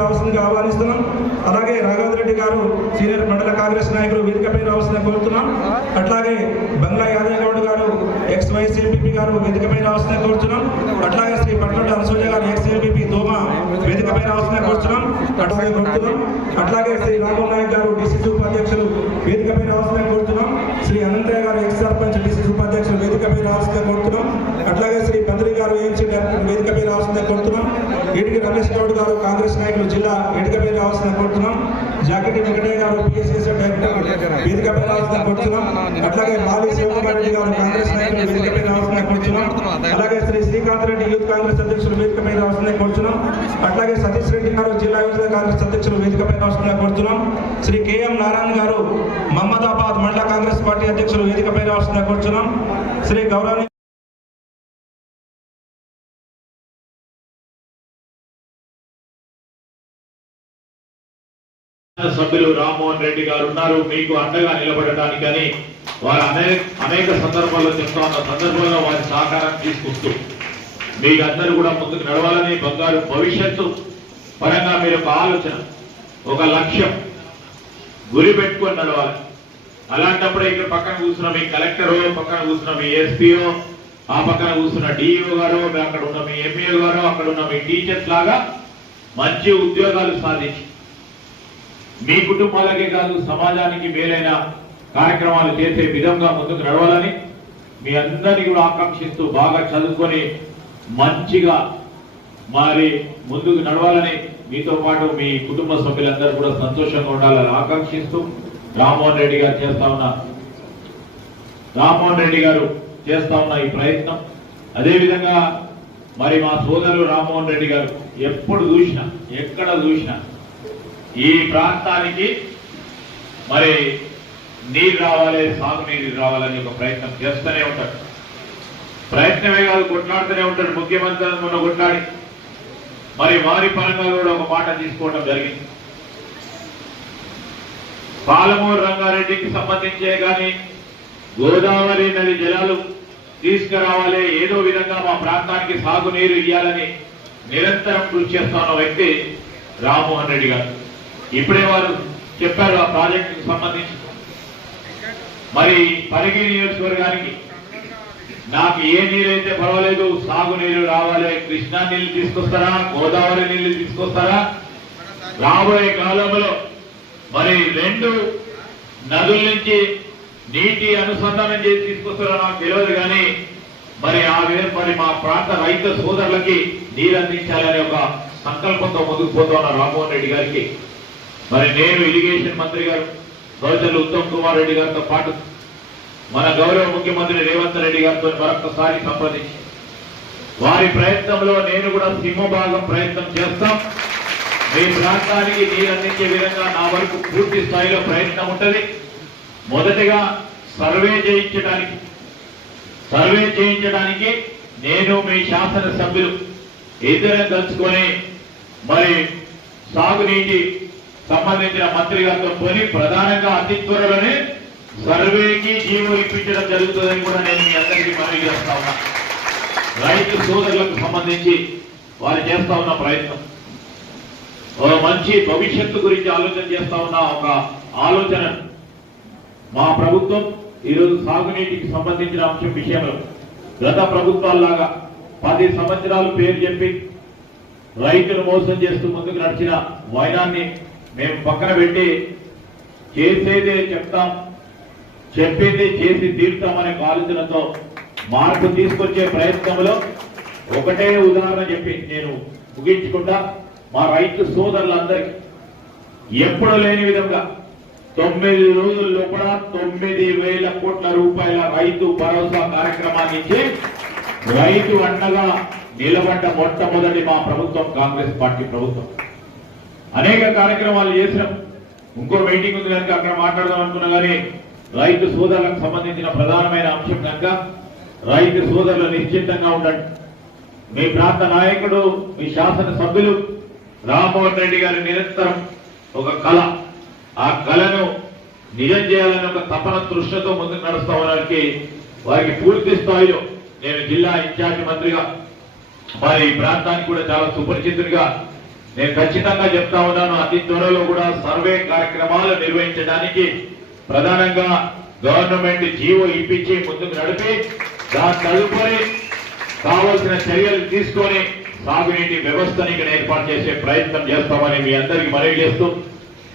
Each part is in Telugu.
రావాల్సిందిగా ఆహ్వానిస్తున్నాం. అలాగే రాఘవేంద్ర రెడ్డి గారు సీనియర్ మండల కాంగ్రెస్ నాయకులు వేదికపై రావాల్సిందిగా కోరుతున్నాం. అట్లాగే బంగ్లా యాదవ్ గౌడ్ గారు ఎక్స్ వైసీపీ గారు వేదికపై రావాల్సిందిగా కోరుతున్నాం. అట్లాగే శ్రీ పట్ల అనసూయ గారు ఎక్స్ ఎల్పీపీ దోమ వేదికపై రావాల్సిందిగా కోరుతున్నాం. అట్లాగే కోరుతున్నాం. అట్లాగే శ్రీ రాఘవ నాయక్ గారు డిసిసి ఉపాధ్యక్షులు వేదికపై రావాల్సిందిగా కోరుతున్నాం శ్రీ అనంతయ్య గారు ఎక్స్ సర్పంచ్ డిసిసి ఉపాధ్యక్షులు వేదికపై రావాల్సిందిగా కోరుతున్నాం అట్లాగే శ్రీ బద్రి గారు ఏఎంసీ డైరెక్టర్ వేదికపై రావాల్సిందిగా కోరుతున్నాం ఏడికి రమేష్ గౌడ్ గారు కాంగ్రెస్ నాయకులు జిల్లా వేదికపై రావాల్సిన కోరుతున్నాం. జాకెట్ వెంకటయ్య గారు పిఎస్ఎస్ డైరెక్టర్ వేదికపై రావాల్సిందిగా కోరుతున్నాం. అట్లాగే మాలి శివకుమారెడ్డి గారు కాంగ్రెస్ నాయకులు వేదికపై రావాల్సిన కోరుతున్నాం. అలాగే శ్రీ శ్రీకాంత్ రెడ్డి యూత్ కాంగ్రెస్ అధ్యక్షులు వేదికపై రావాల్సిన కోరుతున్నాం. అట్లాగే సతీష్ రెడ్డి గారు జిల్లా యువత కాంగ్రెస్ అధ్యక్షులు వేదికపై రావాల్సిన కోరుతున్నాం. శ్రీ కేఎం నారాయణ గారు మహమ్మదాబాద్ మండల కాంగ్రెస్ పార్టీ అధ్యక్షులు వేదికపై రావాల్సిన కోరుతున్నాం. శ్రీ గౌరవ సభ్యులు రామ్మోహన్ రెడ్డి గారు ఉన్నారు. మీకు అండగా నిలబడటానికని వారు అనేక అనేక సందర్భాల్లో చెప్తా ఉన్న సందర్భంలో వారి సహకారం తీసుకొస్తూ మీకు అందరూ కూడా ముందుకు నడవాలని బంగారు భవిష్యత్తు పరంగా మీరు ఒక ఆలోచన ఒక లక్ష్యం గురి పెట్టుకొని నడవాలి. అలాంటప్పుడే ఇక్కడ పక్కన కూర్చున్న మీ కలెక్టర్ పక్కన కూర్చున్న మీ ఎస్పీఓ ఆ పక్కన కూర్చున్న డిఈఓ గారు అక్కడ ఉన్న మీ ఎంఈఓ గారు అక్కడ ఉన్న మీ టీచర్స్ లాగా మంచి ఉద్యోగాలు సాధించి మీ కుటుంబాలకే కాదు సమాజానికి మేలైన కార్యక్రమాలు చేసే విధంగా ముందుకు నడవాలని మీ అందరినీ కూడా ఆకాంక్షిస్తూ బాగా చదువుకొని మంచిగా మరి ముందుకు నడవాలని మీతో పాటు మీ కుటుంబ సభ్యులందరూ కూడా సంతోషంగా ఉండాలని ఆకాంక్షిస్తూ రామ్మోహన్ రెడ్డి గారు చేస్తా ఉన్న రామ్మోహన్ రెడ్డి గారు చేస్తా ఉన్న ఈ ప్రయత్నం. అదేవిధంగా మరి మా సోదరులు రామ్మోహన్ రెడ్డి గారు ఎప్పుడు చూసినా ఎక్కడ చూసినా ఈ ప్రాంతానికి మరి నీరు రావాలి సాగునీరు రావాలని ఒక ప్రయత్నం చేస్తూనే ఉంటాడు ప్రయత్నమే కాదు కొట్లాడుతూనే ఉంటాడు ముఖ్యమంత్రి మొన్న కొట్లాడి మరి వారి పరంగా కూడా ఒక మాట తీసుకోవడం జరిగింది. పాలమూరు రంగారెడ్డికి సంబంధించే కానీ గోదావరి నది జలాలు తీసుకురావాలి ఏదో విధంగా మా ప్రాంతానికి సాగునీరు ఇవ్వాలని నిరంతరం కృషి చేస్తున్న వ్యక్తి రామ్మోహన్ రెడ్డి గారు. ఇప్పుడే వారు చెప్పారు ఆ ప్రాజెక్టు సంబంధించి. మరి పరిగి నియోజకవర్గానికి నాకు ఏ నీరైతే పర్వాలేదు సాగునీరు రావాలి కృష్ణా నీళ్ళు తీసుకొస్తారా గోదావరి నీళ్ళు తీసుకొస్తారా? రాబోయే కాలంలో మరి రెండు నదుల నుంచి నీటి అనుసంధానం చేసి తీసుకొస్తారో నాకు తెలియదు కానీ మరి ఆ విధంగా మరి మా ప్రాంత రైతు సోదరులకి నీరు అందించాలనే ఒక సంకల్పంతో ముందుకు పోతున్న రామ్మోహన్ రెడ్డి గారికి మరి నేను ఇరిగేషన్ మంత్రి గారు సోదరులు ఉత్తమ్ కుమార్ రెడ్డి గారితో పాటు మన గౌరవ ముఖ్యమంత్రి రేవంత్ రెడ్డి గారితో మరొకసారి సంప్రదించి వారి ప్రయత్నంలో నేను కూడా సింహభాగం ప్రయత్నం చేస్తాం. మీ ప్రాంతానికి నీరు అందించే విధంగా నా వరకు పూర్తి స్థాయిలో ప్రయత్నం ఉంటుంది. మొదటగా సర్వే చేయించడానికి సర్వే చేయించడానికి నేను మీ శాసనసభ్యులు ఇద్దరం కలుసుకొని మరి సాగునీటి సంబంధించిన మంత్రి గారితో ప్రధానంగా అతి త్వరలోనే సర్వేకి జీవో ఇప్పించడం జరుగుతుందని కూడా నేను మీ అందరికీ మనవి చేస్తా ఉన్నా. రైతు సోదరులకు సంబంధించి వారు చేస్తా ఉన్న ప్రయత్నం. ఒక మంచి భవిష్యత్తు గురించి ఆలోచన చేస్తా ఉన్న ఒక ఆలోచన మా ప్రభుత్వం ఈరోజు సాగునీటికి సంబంధించిన అంశం విషయంలో గత ప్రభుత్వాల్లాగా పది సంవత్సరాలు పేరు చెప్పి రైతును మోసం చేస్తూ ముందుకు నడిచిన వైనాన్ని మేము పక్కన పెట్టి చేసేదే చెప్తాం చెప్పేది చేసి తీర్చామనే ఆలోచనతో మార్పు తీసుకొచ్చే ప్రయత్నంలో ఒకటే ఉదాహరణ చెప్పి నేను ముగించుకుంటా. మా రైతు సోదరులందరికీ ఎప్పుడు లేని విధంగా తొమ్మిది రోజుల లోపల తొమ్మిది వేల కోట్ల రూపాయల రైతు భరోసా కార్యక్రమాన్ని ఇచ్చి రైతు అండగా నిలబడ్డ మొట్టమొదటి మా ప్రభుత్వం కాంగ్రెస్ పార్టీ ప్రభుత్వం. అనేక కార్యక్రమాలు చేసినాం. ఇంకో మీటింగ్ ఉంది కనుక అక్కడ మాట్లాడదాం అనుకున్నా కానీ రైతు సోదరులకు సంబంధించిన ప్రధానమైన అంశం కనుక రైతు సోదరులు నిశ్చితంగా ఉండండి. మీ ప్రాంత నాయకుడు మీ శాసన సభ్యులు రామ్మోహన్ రెడ్డి గారి నిరంతరం ఒక కళ. ఆ కళను నిజం చేయాలని ఒక తపన తృష్ణతో ముందుకు నడుస్తా వారికి వారికి పూర్తి స్థాయిలో నేను జిల్లా ఇన్ఛార్జి మంత్రిగా మరి ఈ ప్రాంతానికి కూడా చాలా సుపరిచితుడిగా నేను ఖచ్చితంగా చెప్తా ఉన్నాను అతి త్వరలో కూడా సర్వే కార్యక్రమాలు నిర్వహించడానికి ప్రధానంగా గవర్నమెంట్ జీవో ఇప్పించి ముందుకు నడిపి దాని తదుపరి కావలసిన చర్యలు తీసుకొని సాగునీటి వ్యవస్థని ఇక్కడ ఏర్పాటు చేసే ప్రయత్నం చేస్తామని మీ అందరికీ మనవి చేస్తూ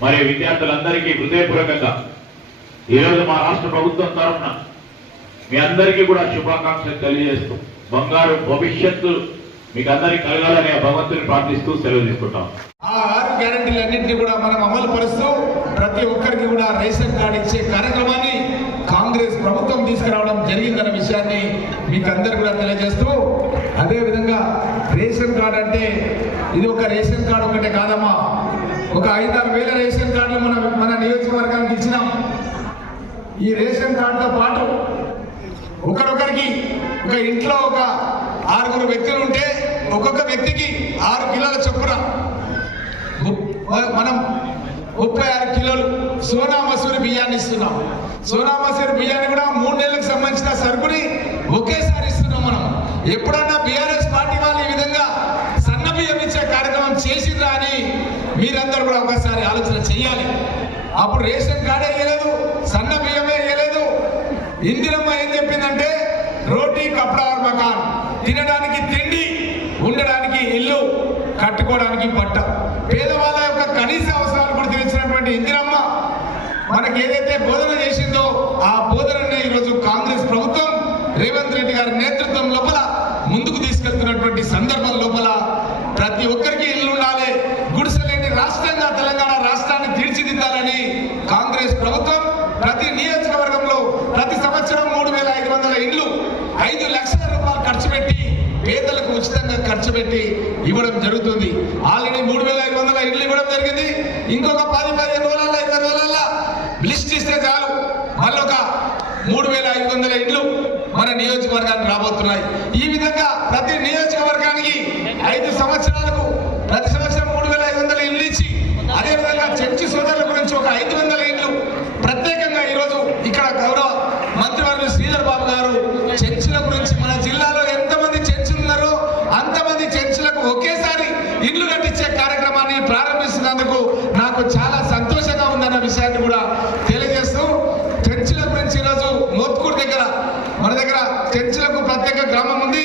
మరి విద్యార్థులందరికీ హృదయపూర్వకంగా ఈరోజు మా రాష్ట్ర ప్రభుత్వం తరఫున మీ అందరికీ కూడా శుభాకాంక్షలు తెలియజేస్తూ బంగారు భవిష్యత్తు మీకు అందరికి కలగాలని ఆ భగవంతుని ప్రార్థిస్తూ సెలవు తీసుకుంటాం. ఆ ఆరు గ్యారంటీలన్నింటినీ కూడా మనం అమలు పరుస్తూ ప్రతి ఒక్కరికి కూడా రేషన్ కార్డు ఇచ్చే కార్యక్రమాన్ని కాంగ్రెస్ ప్రభుత్వం తీసుకురావడం జరిగిందన్న విషయాన్ని మీకు అందరు కూడా తెలియజేస్తూ అదే విధంగా రేషన్ కార్డు అంటే ఇది ఒక రేషన్ కార్డు ఒకటే కాదమ్మా ఒక ఐదారు వేల రేషన్ కార్డులు మన మన నియోజకవర్గానికి ఇచ్చినాం. ఈ రేషన్ కార్డుతో పాటు ఒకరొకరికి ఒక ఇంట్లో ఒక ఆరుగురు వ్యక్తులు ఉంటే ఒక్కొక్క వ్యక్తికి ఆరు కిలోల చొప్పున మనం ముప్పై ఆరు కిలోలు సోనా మసూరి బియ్యాన్ని ఇస్తున్నాం సోనా మసూరి బియ్యాన్ని కూడా మూడు నెలలకు సంబంధించిన సరుకుని ఒకేసారి ఇస్తున్నాం మనం. ఎప్పుడన్నా బీఆర్ఎస్ పార్టీ వాళ్ళు ఈ విధంగా సన్న బియ్యం ఇచ్చే కార్యక్రమం చేసిందా అని మీరందరూ కూడా ఒకసారి ఆలోచన చేయాలి అప్పుడు రేషన్ కార్డే వేయలేదు సన్న బియ్యమే వేయలేదు ఇందిరమ్మ ఏం చెప్పిందంటే రోటీ కప్డా మకాన్. తినడానికి తిండి కట్టుకోవడానికి బట్ట పేదవాళ్ళ యొక్క కనీస అవసరాలు కూడా తీర్చినటువంటి ఇందిరమ్మ మనకి ఏదైతే బోధన చేసిందో ఆ బోధనని ఈరోజు కాంగ్రెస్ ప్రభుత్వం రేవంత్ రెడ్డి గారి నేతృత్వం లోపల ముందుకు తీసుకెళ్తున్నటువంటి సందర్భం లోపల ప్రతి ఒక్కరికి ఇల్లు ఉండాలి. గుడిసెలేని రాష్ట్రంగా తెలంగాణ రాష్ట్రాన్ని తీర్చిదిద్దాలని కాంగ్రెస్ ప్రభుత్వం ప్రతి నియోజకవర్గంలో ప్రతి సంవత్సరం మూడు వేల ఐదు వందల ఇండ్లు ఐదు లక్షల రూపాయలు ఖర్చు పెట్టి పేదలకు ఉచితంగా ఖర్చు పెట్టి ఇవ్వడం జరుగుతుంది ఆల్రెడీ మూడు వేల ఐదు వందల ఇండ్లు ఇవ్వడం జరిగింది ఇంకొక పది పదిహేను రోజుల ఇరవై రోజుల లిస్ట్ ఇస్తే చాలు. మళ్ళొక మూడు వేల ఐదు వందల ఇండ్లు మన నియోజకవర్గానికి రాబోతున్నాయి. ఈ విధంగా ప్రతి నియోజకవర్గానికి ఐదు సంవత్సరాలకు ప్రతి సంవత్సరం మూడు వేల ఐదు వందల ఇండ్లు ఇచ్చి అదే విధంగా చర్చి సోదరుల గురించి ఒక ఐదు వందల ఇండ్లు ప్రత్యేకంగా ఈరోజు ఇక్కడ గౌరవ మంత్రివర్యులు శ్రీధర్ బాబు గారు చర్చిల గురించి మన జిల్లాలో ఎంతమంది చర్చిలు ఉన్నారో అంతమంది చర్చిలకు ఒకేసారి ఇల్లు కట్టించే కార్యక్రమాన్ని ప్రారంభిస్తున్నందుకు నాకు చాలా సంతోషంగా ఉందన్న విషయాన్ని కూడా తెలియజేస్తూ చర్చిల గురించి ఈరోజు మోత్కూరు దగ్గర మన దగ్గర చర్చిలకు ప్రత్యేక గ్రామం ఉంది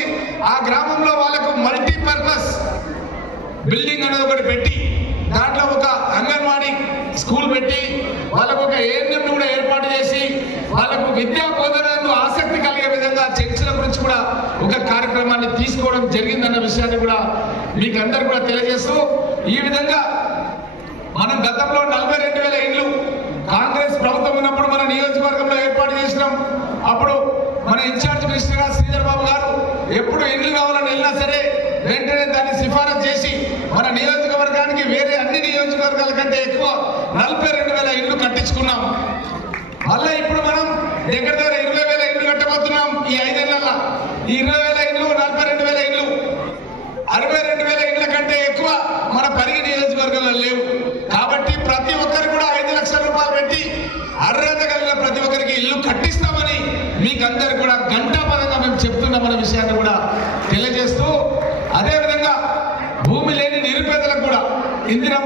ఆ గ్రామంలో వాళ్ళకు మల్టీపర్పస్ బిల్డింగ్ అనేది ఒకటి పెట్టి దాంట్లో ఒక అంగన్వాడీ స్కూల్ పెట్టి వాళ్ళకు ఒక ఏఎన్ఎం కూడా ఏర్పాటు చేసి వాళ్ళకు విద్యా బోధనకు ఆసక్తి కలిగే విధంగా చర్చల గురించి కూడా ఒక కార్యక్రమాన్ని తీసుకోవడం జరిగిందన్న విషయాన్ని కూడా మీకు అందరు కూడా తెలియజేస్తూ ఈ విధంగా మనం గతంలో నలభై రెండు వేల ఇండ్లు కాంగ్రెస్ ప్రభుత్వం ఉన్నప్పుడు మన నియోజకవర్గంలో ఏర్పాటు చేసినాం. అప్పుడు మన ఇన్ఛార్జ్ మినిస్టర్ గారు శ్రీధర్ బాబు గారు ఎప్పుడు ఇండ్లు కావాలని వెళ్ళినా సరే వెంటనే దాన్ని సిఫారసు చేసి మన నియోజకవర్గానికి వేరే అన్ని నియోజకవర్గాల కంటే ఎక్కువ నలభై రెండు వేల ఇండ్లు కట్టించుకున్నాం. మళ్ళీ ఇప్పుడు మనం దగ్గర దగ్గర ఇరవై వేల ఇండ్లు కట్టబోతున్నాం ఈ ఐదేళ్ళలో ఈ ఇరవై వేల ఇండ్లు నలభై రెండు వేల ఇండ్లు అరవై రెండు వేల ఇండ్ల కంటే ఎక్కువ మన పరిగి నియోజకవర్గంలో లేవు. కాబట్టి ప్రతి ఒక్కరు కూడా ఐదు లక్షల రూపాయలు పెట్టి అర్హత కలిగిన ప్రతి ఒక్కరికి ఇల్లు కట్టిస్తామని మీకు అందరు కూడా ಇಂದಿನ